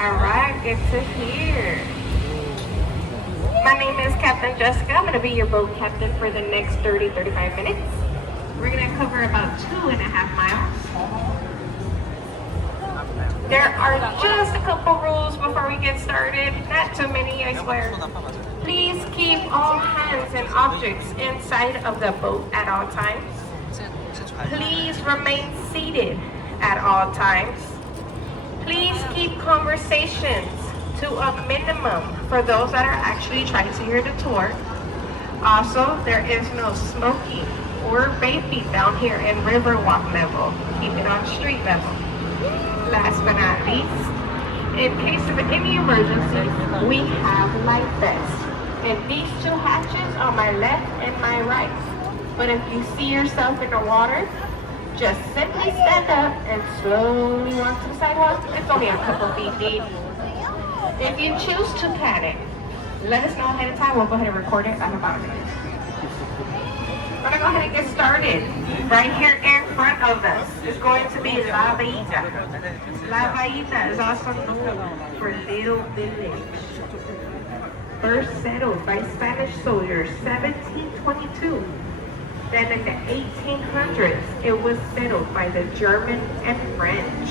Alright, good to hear. My name is Captain Jessica. I'm going to be your boat captain for the next 35 minutes. We're going to cover about 2.5 miles. There are just a couple rules before we get started. Not too many, I swear. Please keep all hands and objects inside of the boat at all times. Please remain seated at all times. Please keep conversations to a minimum for those that are actually trying to hear the tour. Also, there is no smoking or vaping down here in Riverwalk level. Keep it on street level. Last but not least, in case of any emergency, we have life vests. And these two hatches on my left and my right. But if you see yourself in the water, just simply stand up and slowly walk to the sidewalk. It's only a couple feet deep. If you choose to panic, let us know ahead of time. We'll go ahead and record it at about a minute. We're gonna go ahead and get started. Right here in front of us is going to be La Bahita. La Bahita is also known for Little Village. First settled by Spanish soldiers, 1722. Then in the 1800s, it was settled by the German and French.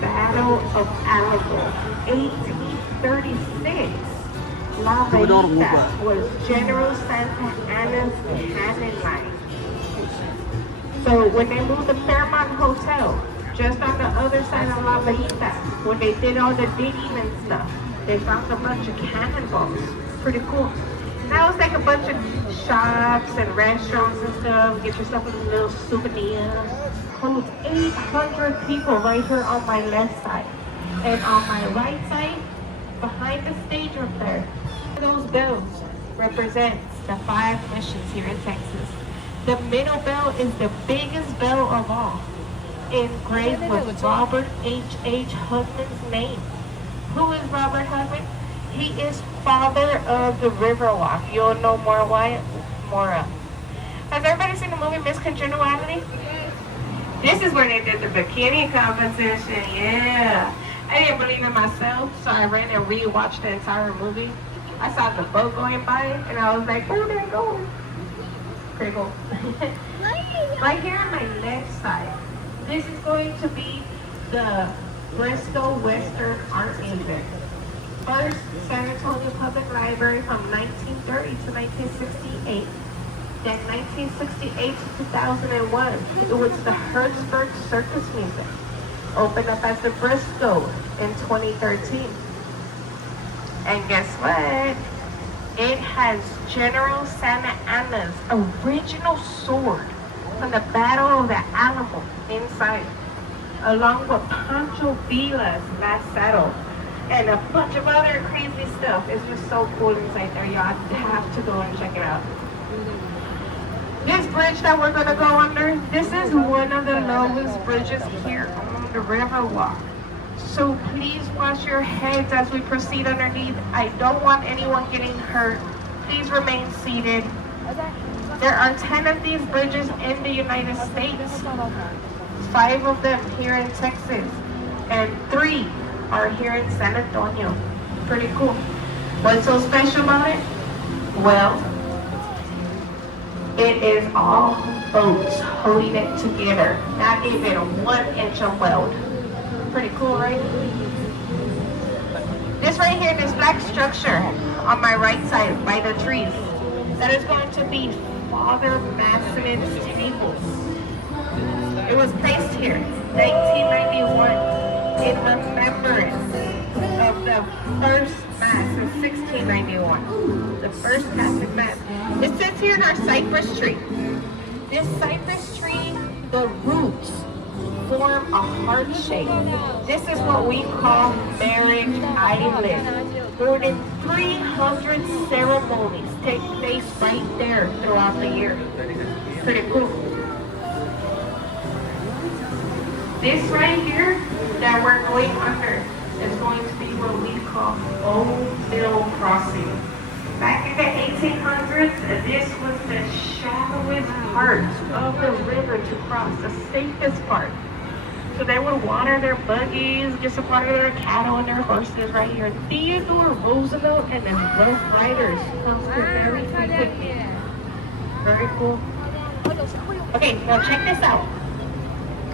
Battle of Alamo, 1836. La Bahita was General Santa Anna's cannon line. So when they moved the Fairmont Hotel, just on the other side of La Bahita, when they did all the digging and stuff, they found a bunch of cannonballs. Pretty cool. Now it's like a bunch of shops and restaurants and stuff. Get yourself a little souvenir. Holds 800 people right here on my left side. And on my right side, behind the stage up there, those bells represents the 5 missions here in Texas. The middle bell is the biggest bell of all, engraved with Robert H. Hudman's name. Who is Robert Hudman? He is father of the Riverwalk. You'll know more why. Has everybody seen the movie Miss Congeniality? This is where they did the bikini competition. Yeah. I didn't believe in myself, so I ran and re-watched the entire movie. I saw the boat going by, and I was like, oh, they're going. Pretty cool. Right here on my left side, this is going to be the Bristol Western Art Museum. First San Antonio Public Library from 1930 to 1968. Then 1968 to 2001, it was the Hertzberg Circus Museum. Opened up as the Bristol in 2013. And guess what? It has General Santa Anna's original sword from the Battle of the Alamo inside, along with Pancho Villa's last saddle, and a bunch of other crazy stuff. It's just so cool inside there. Y'all have to go and check it out. This bridge that we're gonna go under, this is one of the lowest bridges here on the Riverwalk. So please wash your heads as we proceed underneath. I don't want anyone getting hurt. Please remain seated. There are 10 of these bridges in the United States. 5 of them here in Texas. And 3 are here in San Antonio. Pretty cool. What's so special about it? Well, it is all boats holding it together. Not even 1 inch of weld. Pretty cool, right? This right here, this black structure on my right side by the trees, that is going to be Father Masson's table. It was placed here 1991 in remembrance of the first Mass in 1691. The first Catholic Mass. It sits here in our cypress tree. This cypress tree, the roots form a heart shape. This is what we call marriage island. More than 300 ceremonies take place right there throughout the year. Pretty cool. This right here that we're going under is going to be what we call Old Mill Crossing. Back in the 1800s, this was the shallowest part of the river to cross, the safest part. So they would water their buggies, get some water their cattle and their horses right here. Theodore Roosevelt and his Rough Riders comes to very frequently. Very cool. Okay, now check this out.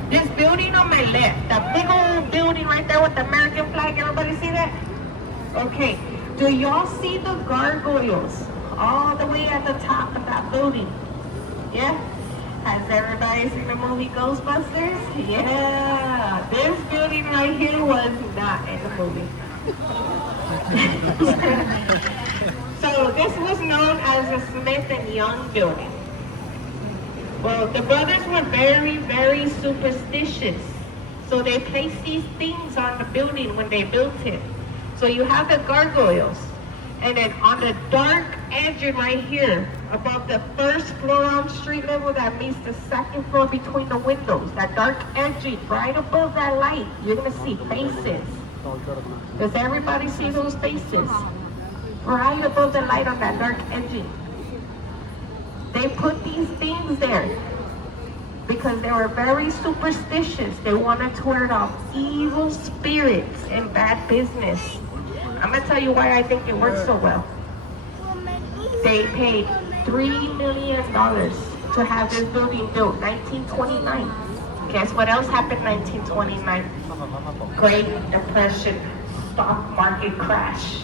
This building on my left, the big old building right there with the American flag, everybody see that? Okay, do y'all see the gargoyles all the way at the top of that building? Yeah? Has everybody seen the movie Ghostbusters? Yeah, this building right here was not in the movie. So this was known as the Smith and Young building. Well, the brothers were very, very superstitious. So they placed these things on the building when they built it. So you have the gargoyles. And then on the dark edge right here, above the first floor on street level that meets the second floor between the windows, that dark edge right above that light, you're gonna see faces. Does everybody see those faces? Right above the light on that dark edging. They put these things there because they were very superstitious. They wanted to ward off evil spirits and bad business. I'm gonna tell you why I think it worked so well. They paid $3 million to have this building built, 1929. Guess what else happened in 1929? Great Depression, stock market crash,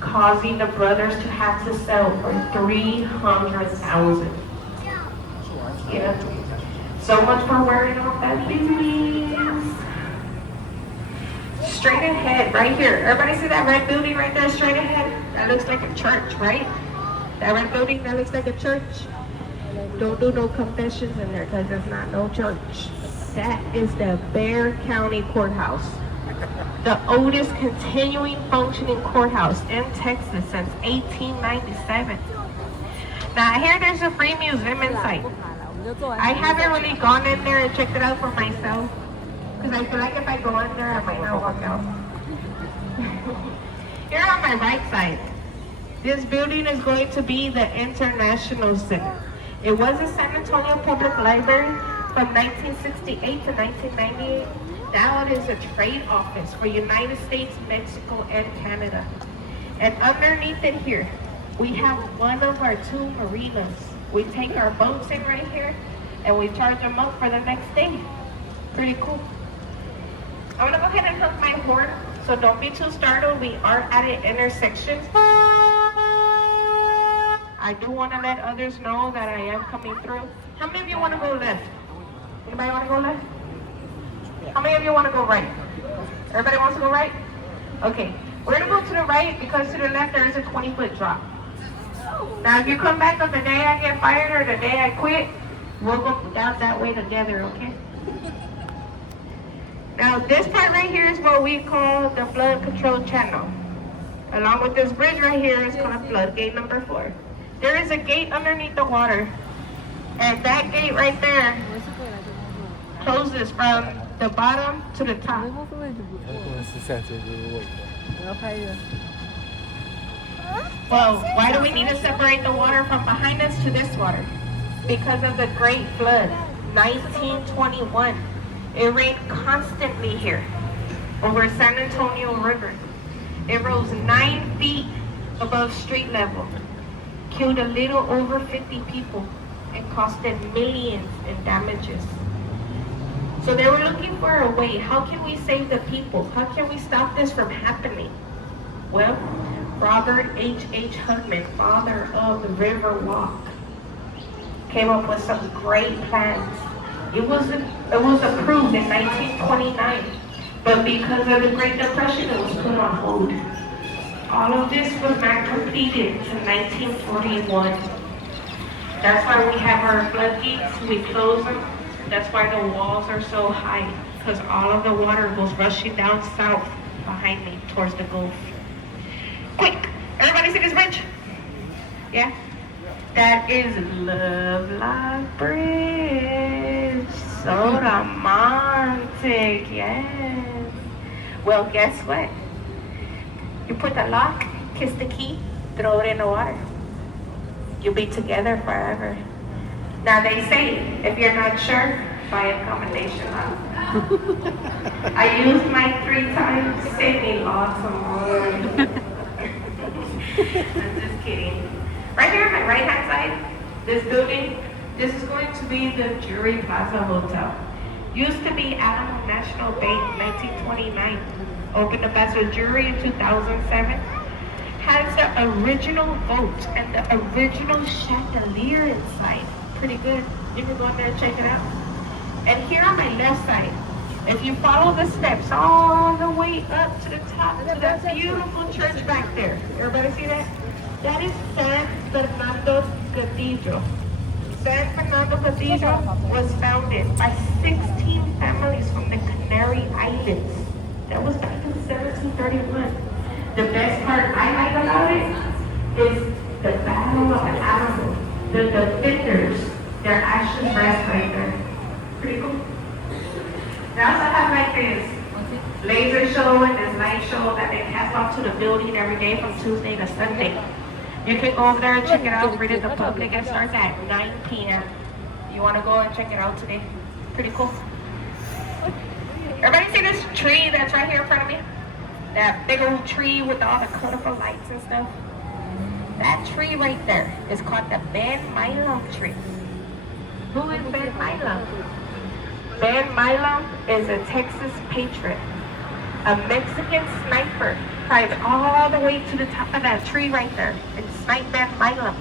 causing the brothers to have to sell for $300,000. Yeah. So much for wearing off that business. Straight ahead, right here. Everybody see that red building right there straight ahead? That looks like a church, right? That red building, that looks like a church. Don't do no confessions in there because it's not no church. That is the Bexar County Courthouse. The oldest continuing functioning courthouse in Texas since 1897. Now here there's a free museum inside. I haven't really gone in there and checked it out for myself because I feel like if I go in there I might not walk out. Here on my right side, this building is going to be the International Center. It was a San Antonio Public Library from 1968 to 1998. Now it is a trade office for United States, Mexico, and Canada. And underneath it here, we have one of our two marinas. We take our boats in right here, and we charge them up for the next day. Pretty cool. I'm gonna go ahead and hook my horn, so don't be too startled. We are at an intersection. I do want to let others know that I am coming through. How many of you want to go left? Anybody want to go left? How many of you want to go right? Everybody wants to go right? Okay, we're going to go to the right because to the left there is a 20-foot drop. Now if you come back on the day I get fired or the day I quit, we'll go down that way together, okay? Now this part right here is what we call the flood control channel. Along with this bridge right here is called floodgate number 4. There is a gate underneath the water, and that gate right there closes from the bottom to the top. Well, why do we need to separate the water from behind us to this water? Because of the Great Flood, 1921. It rained constantly here over San Antonio River. It rose 9 feet above street level, killed a little over 50 people, and costed millions in damages. So they were looking for a way. How can we save the people? How can we stop this from happening? Well, Robert H. Hugman, father of the River Walk, came up with some great plans. It was approved in 1929, but because of the Great Depression, it was put on hold. All of this was not completed until 1941. That's why we have our floodgates, we close them. That's why the walls are so high, because all of the water goes rushing down south behind me towards the Gulf. Quick, everybody see this bridge? Yeah? That is Lovelock Bridge. So romantic, yes. Well, guess what? You put the lock, kiss the key, throw it in the water. You'll be together forever. Now they say, if you're not sure, buy a combination lock. I used mine 3 times, saved me lots of money. I'm just kidding. Right here on my right hand side, this building, this is going to be the Jury Plaza Hotel. Used to be Alamo National Bank, 1929. Opened up as a jury in 2007. Has the original boat and the original chandelier inside. Pretty good. You can go in there and check it out. And here on my left side, if you follow the steps all the way up to the top, to that beautiful church back there. Everybody see that? That is San Fernando Cathedral. San Fernando Cathedral was founded by 16 families from the Canary Islands. That was back in 1731. The best part I like about it is the Battle of Alamo. The defenders, their ashes rest right there. Pretty cool. They also have like this laser show and this light show that they pass off to the building every day from Tuesday to Sunday. You can go over there and check it out, read it to the public. It starts at 9 p.m. You want to go and check it out today? Pretty cool. Everybody see this tree that's right here in front of me? That big old tree with all the colorful lights and stuff? That tree right there is called the Ben Milam tree. Who is Ben Milam? Ben Milam is a Texas patriot, a Mexican sniper, climbed all the way to the top of that tree right there and sniped Ben Milam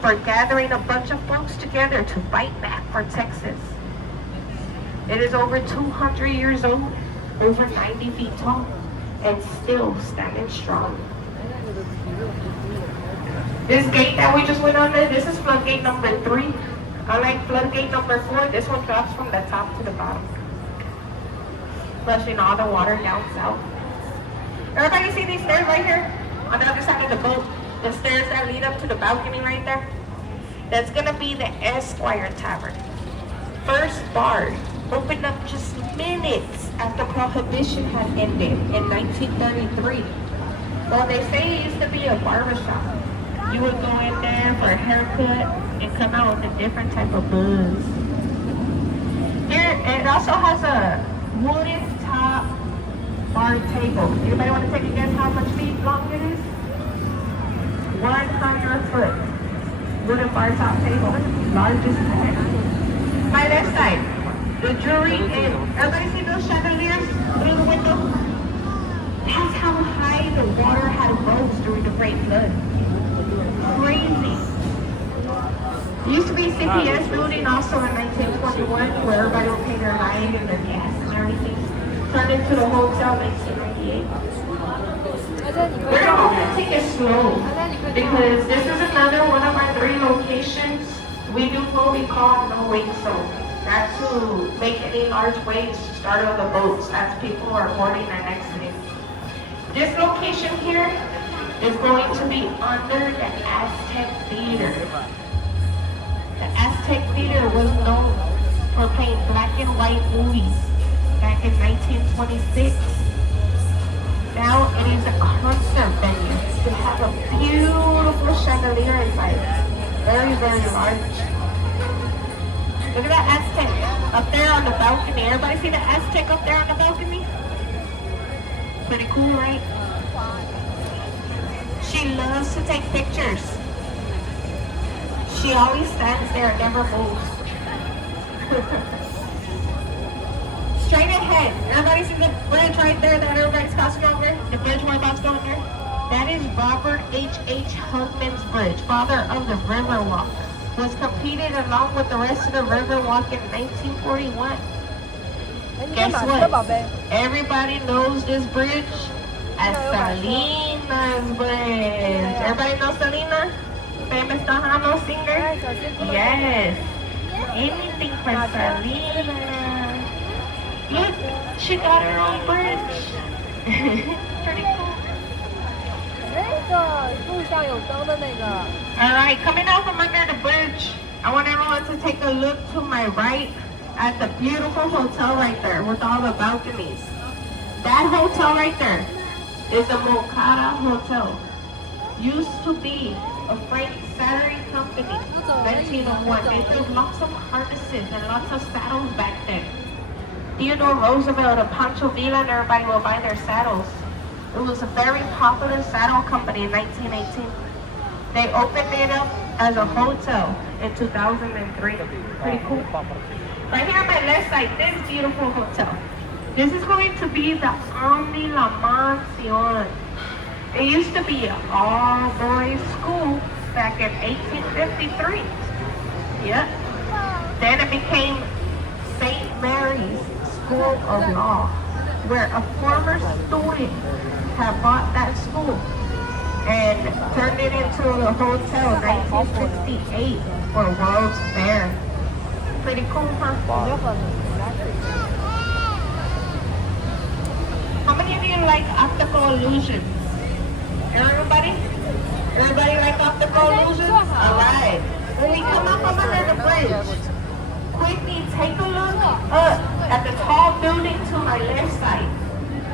for gathering a bunch of folks together to fight back for Texas. It is over 200 years old, over 90 feet tall, and still standing strong. This gate that we just went under, this is floodgate number 3. Unlike floodgate number 4, this one drops from the top to the bottom, flushing all the water down south. Everybody see these stairs right here? On the other side of the boat, the stairs that lead up to the balcony right there? That's gonna be the Esquire Tavern. First bar, opened up just minutes after Prohibition had ended in 1933. Well, they say it used to be a barbershop. You would go in there for a haircut and come out with a different type of buzz. Here, it also has a wooden top bar table. Anybody want to take a guess how much feet long it is? 100 foot. Wooden bar top table. Largest ever. My left side, the jury inn. Everybody see those chandeliers through the window? That's how high the water had rose during the Great Flood. Crazy. Used to be CPS building also in 1921 where everybody would pay their light and their gas and everything. Turned into the hotel in 1998. We're going to take it slow because this is another one of our 3 locations. We do what we call no wake zone. Not to make any large waves to start on the boats as people are boarding and exiting. This location here is going to be under the Aztec Theater. The Aztec Theater was known for playing black and white movies back in 1926. Now it is a concert venue. They have a beautiful chandelier inside. Very, very large. Look at that Aztec up there on the balcony. Everybody see the Aztec up there on the balcony? Pretty cool, right? She loves to take pictures. She always stands there and never moves. Straight ahead. Everybody see the bridge right there that everybody's crossing over? The bridge we're about to go under? That is Robert H. Hugman's Bridge, father of the Riverwalk. Was completed along with the rest of the Riverwalk in 1941. Guess what? Everybody knows this bridge as Salinas Bridge. Everybody know Selena? Famous Tejano singer? Yes. Anything for Selena. Look, she got her own bridge. Pretty cool. Alright, coming out from under the bridge, I want everyone to take a look to my right at the beautiful hotel right there with all the balconies. That hotel right there is the Moncada Hotel. Used to be a freight saddling company, 1901. They built lots of harnesses and lots of saddles back then. Theodore Roosevelt and Pancho Villa and everybody will buy their saddles. It was a very popular saddle company in 1918. They opened it up as a hotel in 2003. Pretty cool. Right here on my left side, this beautiful hotel. This is going to be the Omni La Mansion. It used to be an all-boys school back in 1853. Yep. Then it became St. Mary's School of Law, where a former student had bought that school and turned it into a hotel in 1968 for World's Fair. Pretty cool, huh? How many of you like optical illusions? Everybody? Everybody like optical illusions? Alright. When we come up under the bridge, quickly take a look up at the tall building to my left side.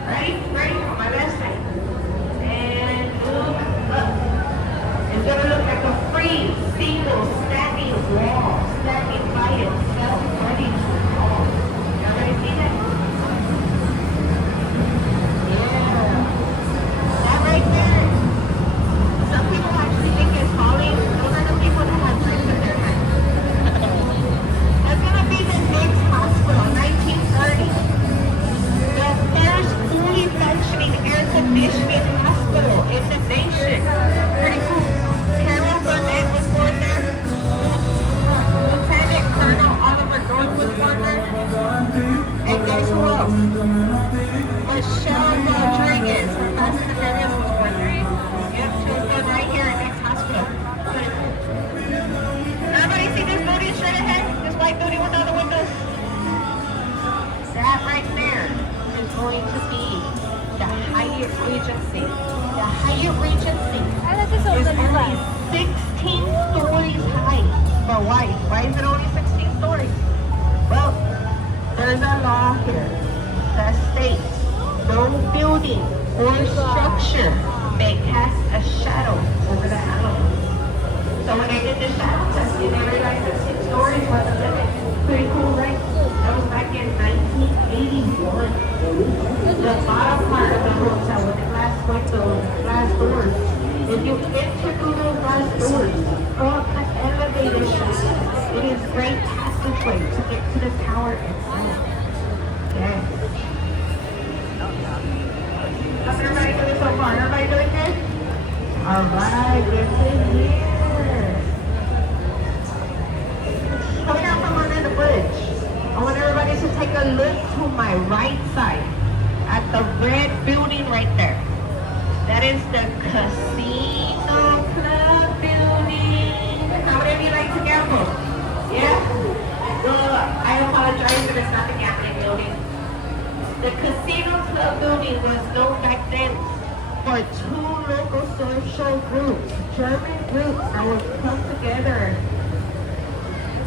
Ready? Ready? On my left side. And look up. It's going to look like a free, single, standing wall, standing by itself, ready to fall. Everybody see that? Yeah. That right there. Some people actually think it's falling. Those are the people that have drinks in their hands. That's going to be the next hospital, 1930. The first fully functioning air conditioning hospital in the nation. Pretty cool. Carol Burnett was born there. Lieutenant Colonel Oliver North was born there. And guess who else? Michelle Rodriguez from Fast and the Furious was born there. Yep, she was born right here in next hospital. Pretty cool. Everybody see this building straight ahead? This white building with all the windows? That right there is going to be the Hyatt Regency. The Hyatt Regency is only 16 stories high. But why? Why is it only 16 stories? Well, there's a law here that states no building or structure may cast a shadow over the animal. So when they did the shadow testing, they realized that 6 stories was the limit. Pretty cool, right? That was back in 1981. The bottom part of the hotel with the glass windows, glass doors. If you enter through those glass doors, up the elevator shaft, it is great passageway to get to the tower itself. Yes. How's everybody doing so far? Everybody doing good? Alright, good to hear. Coming out from under the bridge, I want everybody to take a look to my right side at the red building right there. That is the Casino Club building. How many of you like to gamble? Yeah? Well, I apologize if it's not the gambling building. The Casino Club building was known back then for 2 local social groups, German groups that would come together.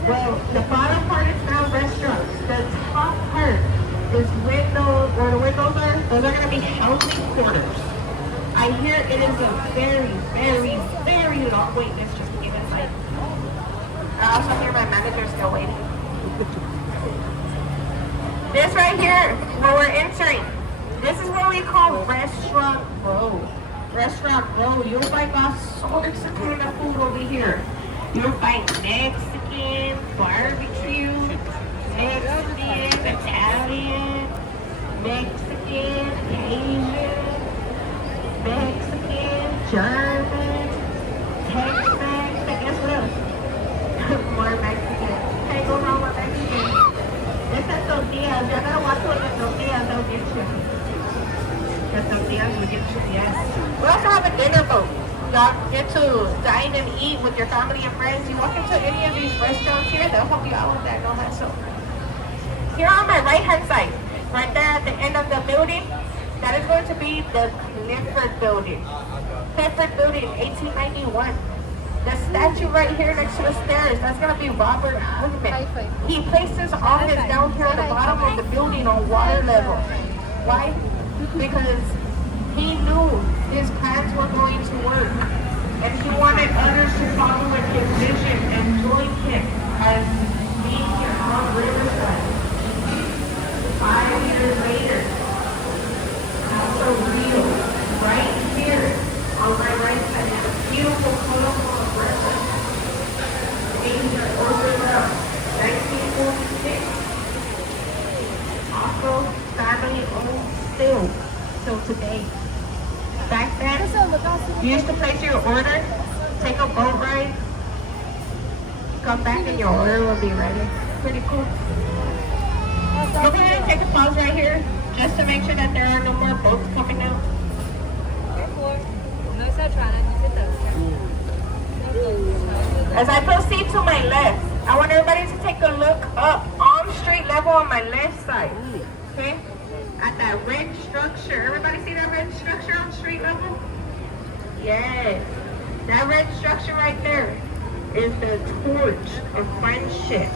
Well, the bottom part is now restaurants. The top part is windows, where the windows are, those are going to be housing quarters. I hear it is a very, very, very long wait list just to get inside. I also hear my manager still waiting. This right here, where we're entering, this is what we call Restaurant Row. Restaurant Row, you'll find all sorts of kind of food over here. You'll find Mexican, barbecue, Mexican, Italian, Mexican, Asian, Mexican, German, Tex-Mex, and guess what else? More Mexican. Can't go wrong with Mexican. It's at tortillas. You gotta watch what the tortillas they'll get you. The tortillas will get you, yes. We also have a dinner boat. Y'all get to dine and eat with your family and friends. You walk into any of these restaurants here, they'll help you out with that, no hassle. Here on my right-hand side, right there at the end of the building, that is going to be the Clifford Building. Clifford Building, 1891. The statue right here next to the stairs, that's going to be Robert Hugman. He places all his down here at the bottom of the building on water level. Why? Because he knew his plans were going to work. And he wanted others to follow in his vision and join him as being here on Riverside. I then you used to place your order, take a boat ride, come back and your order will be ready. Pretty cool. Go ahead and take a pause right here just to make sure that there are no more boats coming out. As I proceed to my left, I want everybody to take a look up on street level on my left side. Okay? At that red structure. Everybody see that red structure on street level? Yes. That red structure right there is the torch of friendship.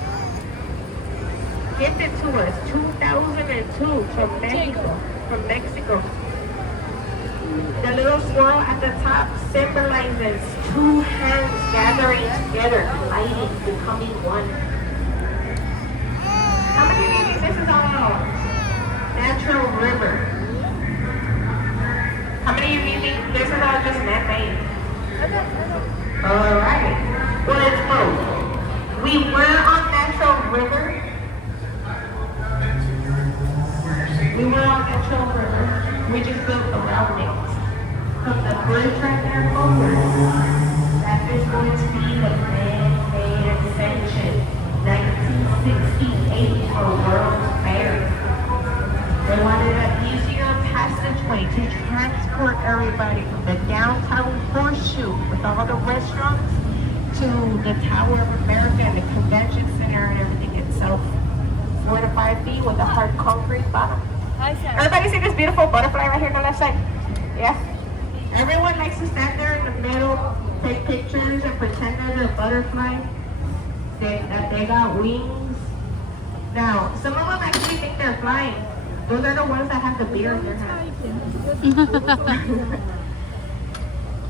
Gifted to us 2002 from Mexico. The little swirl at the top symbolizes two hands gathering together, lighting, becoming one. How many of you think this is all natural river? How many of you think this is all just man-made? Alright. Well, it's both. We were on natural river. We just built around it. From the bridge right there forward, that is going to be the man-made extension. 1968 for World's Fair. They wanted an easier passageway to transport everybody from the downtown Horseshoe with all the restaurants to the Tower of America and the convention center and everything itself. 4 to 5 feet with a hard concrete bottom. Everybody see this beautiful butterfly right here on the left side? Yeah? Everyone likes to stand there in the middle, take pictures and pretend they're a butterfly, that they got wings. Now, some of them actually think they're flying. Those are the ones that have the beer in their hand.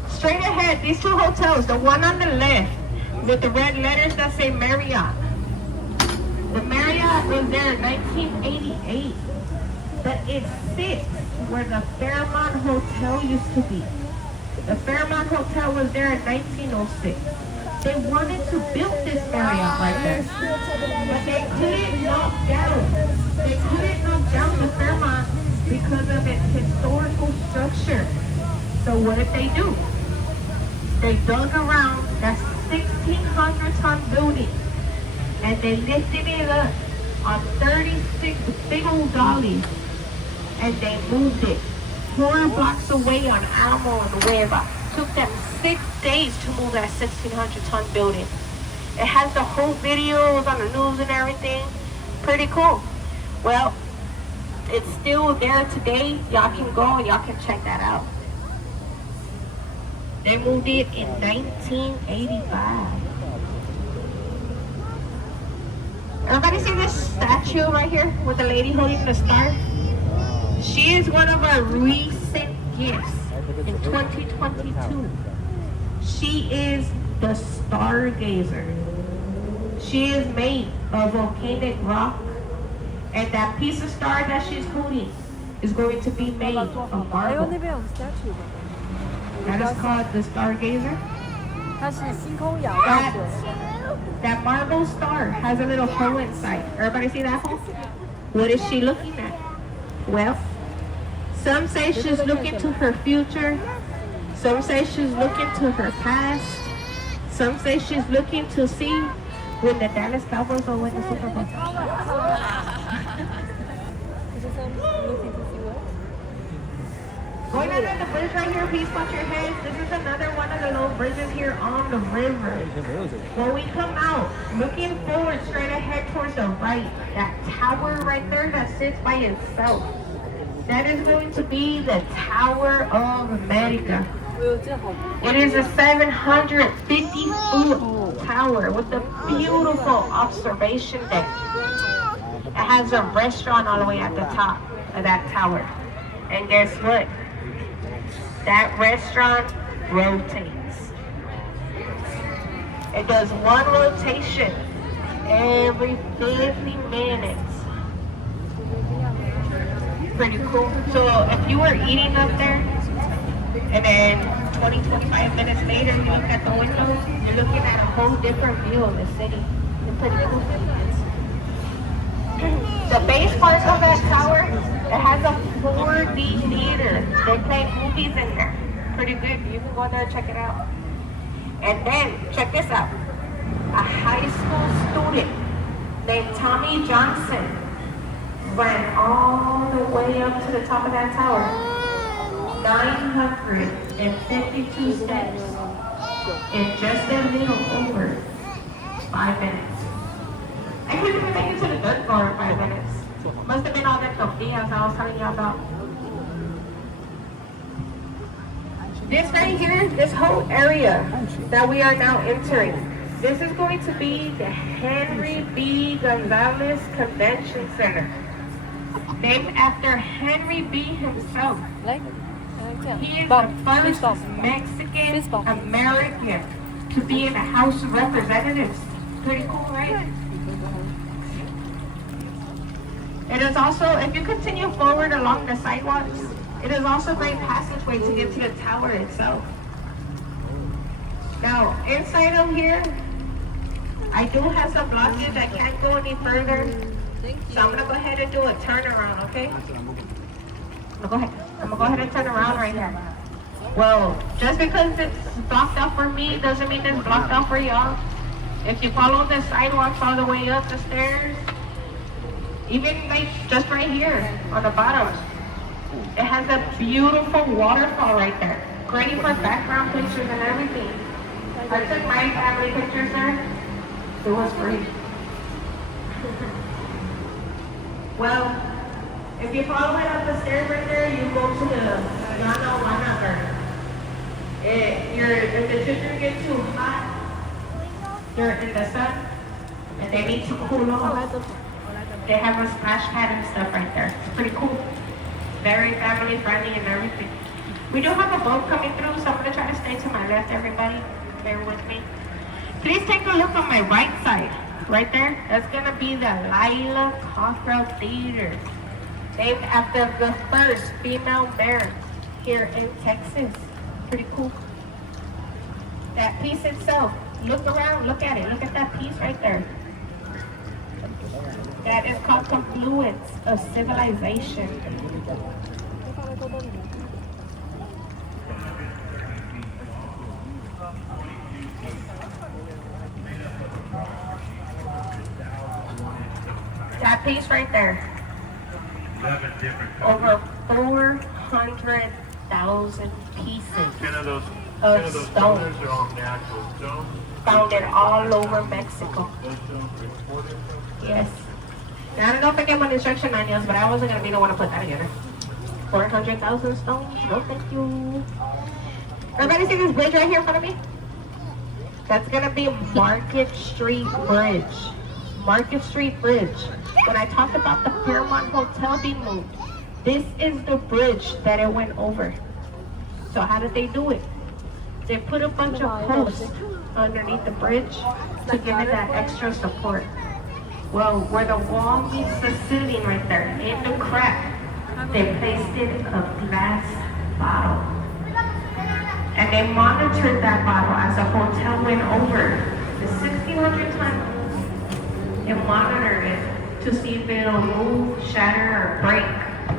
Straight ahead, these two hotels, the one on the left with the red letters that say Marriott. The Marriott was there in 1988, but it sits where the Fairmont Hotel used to be. The Fairmont Hotel was there in 1906. They wanted to build this Marriott right there, but they couldn't knock down the Fairmont because of its historical structure. So what did they do? They dug around that 1,600-ton building and they lifted it up on 36 big old dollies and they moved it 4 blocks away on Alamo and Nueva. Took them 6 days to move that 1,600-ton building. It has the whole videos on the news and everything. Pretty cool. Well, it's still there today. Y'all can go and y'all can check that out. They moved it in 1985. Everybody see this statue right here with the lady holding the star? She is one of our recent gifts in 2022. She is the Stargazer. She is made of volcanic rock, and that piece of star that she's holding is going to be made of marble. That is called the Stargazer. That marble star has a little hole inside. Everybody see that hole? What is she looking at? Well, some say she's looking to her future. Some say she's looking to her past. Some say she's looking to see when the Dallas Cowboys will win the Super Bowl. Going under the bridge right here, please watch your heads. This is another one of the little bridges here on the river. When we come out, looking forward straight ahead towards the right, that tower right there that sits by itself, that is going to be the Tower of America. It is a 750-foot tower with a beautiful observation deck. It has a restaurant all the way at the top of that tower. And guess what? That restaurant rotates. It does one rotation every 50 minutes. Pretty cool. So if you were eating up there, and then 20-25 minutes later you look at the window, you're looking at a whole different view of the city. It's pretty cool. The base part of that tower, it has a 4D theater. They play movies in there. pretty good. You can go in there and check it out. And then, check this out. A high school student named Tommy Johnson ran all the way up to the top of that tower. 952 steps in just a little over 5 minutes. I couldn't even make it to the third floor in 5 minutes. Must have been all the tortillas I was telling you about. This right here, this whole area that we are now entering, this is going to be the Henry B. Gonzalez Convention Center. Named after Henry B. himself. He is the first Mexican American to be in the House of Representatives. Pretty cool, right? It is also, if you continue forward along the sidewalks, it is also a great passageway to get to the tower itself. Now, inside of here, I do have some blockage. I can't go any further. So I'm going to go ahead and do a turnaround, okay? I'm going to go ahead and turn around right here. Well, just because it's blocked out for me doesn't mean it's blocked out for y'all. If you follow the sidewalks all the way up the stairs, even like just right here on the bottom, it has a beautiful waterfall right there. Great for background pictures and everything. I took my family pictures there. It was free. Well, if you follow it up the stairs right there, you go to the Llano Wana Garden. If the children get too hot, they're in the sun, and they need to cool off, they have a splash pad and stuff right there. It's pretty cool. Very family friendly and everything. We do have a boat coming through, so I'm going to try to stay to my left, everybody. Bear with me. Please take a look on my right side. Right there, that's going to be the Lila Cockrell Theater. Named after the first female mayor here in Texas. Pretty cool. That piece itself, look around, look at it. Look at that piece right there. That is called Confluence of Civilization. That piece right there. Over 400,000 pieces of stone found it all over Mexico. Yes. Now, I don't know if I get my instruction manuals, but I wasn't going to be the one to put that together. 400,000 stones? No, thank you. Everybody see this bridge right here in front of me? That's going to be Market Street Bridge. Market Street Bridge. When I talked about the Fairmont Hotel being moved, this is the bridge that it went over. So how did they do it? They put a bunch of posts underneath the bridge to give it that extra support. Well, where the wall meets the ceiling right there, in the crack, they placed it a glass bottle. And they monitored that bottle as the hotel went over the 1,600 times. They monitored it to see if it'll move, shatter, or break.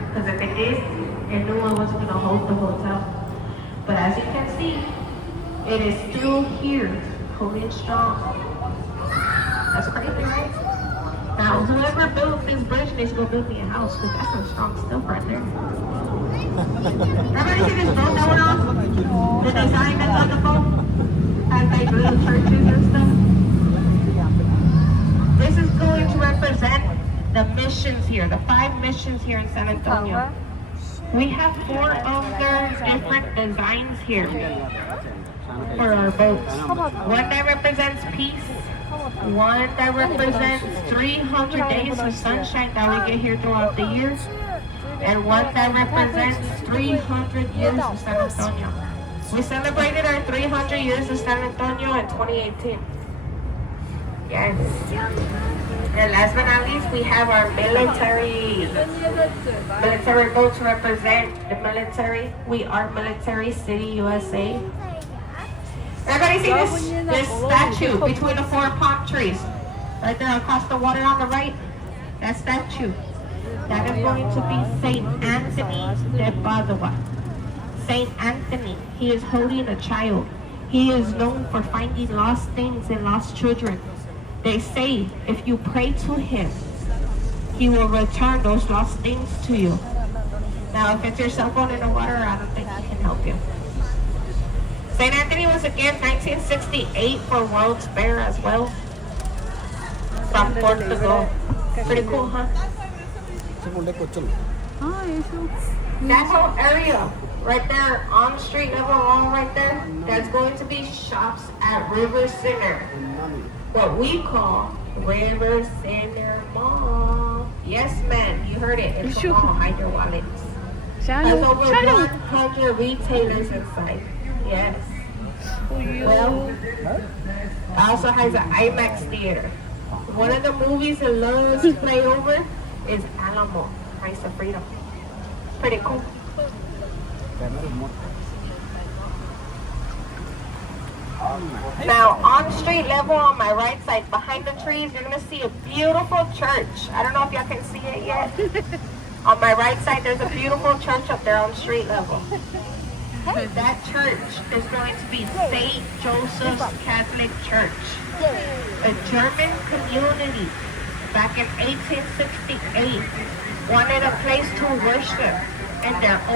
Because if it did, it knew it wasn't going to hold the hotel. But as you can see, it is still here, holding strong. That's crazy, right? Now, whoever built this bridge needs to go build me a house, because that's some strong stuff right there. Everybody see this boat that went off? The design that's on the boat? Has like little churches and stuff? This is going to represent the missions here, the 5 missions here in San Antonio. We have 4 other different designs here for our boats. One that represents peace, one that represents 300 days of sunshine that we get here throughout the year, and one that represents 300 years of San Antonio. We celebrated our 300 years of San Antonio in 2018. Yes. And last but not least, we have our military boats represent the military. We are Military City, USA. Everybody see this statue between the 4 palm trees? Right there across the water on the right? That statue. That is going to be Saint Anthony de Padua. Saint Anthony. He is holding a child. He is known for finding lost things and lost children. They say if you pray to him, he will return those lost things to you. Now, if it's your cell phone in the water, I don't think he can help you. St. Anthony was again 1968 for World's Fair as well. From Portugal. Pretty cool, huh? That whole area right there on street level, all right there, that's going to be shops at River Center. What we call River Center Mall. Yes, man, you heard it. It's a mall. Hide your wallets. There's over 100 retailers inside. Yes. Well, it also has an IMAX theater. One of the movies it loves to play over is Alamo, Price of Freedom. Pretty cool. Now, on street level, on my right side, behind the trees, you're going to see a beautiful church. I don't know if y'all can see it yet. On my right side, there's a beautiful church up there on street level. That church is going to be St. Joseph's Catholic Church, a German community back in 1868 wanted a place to worship in their own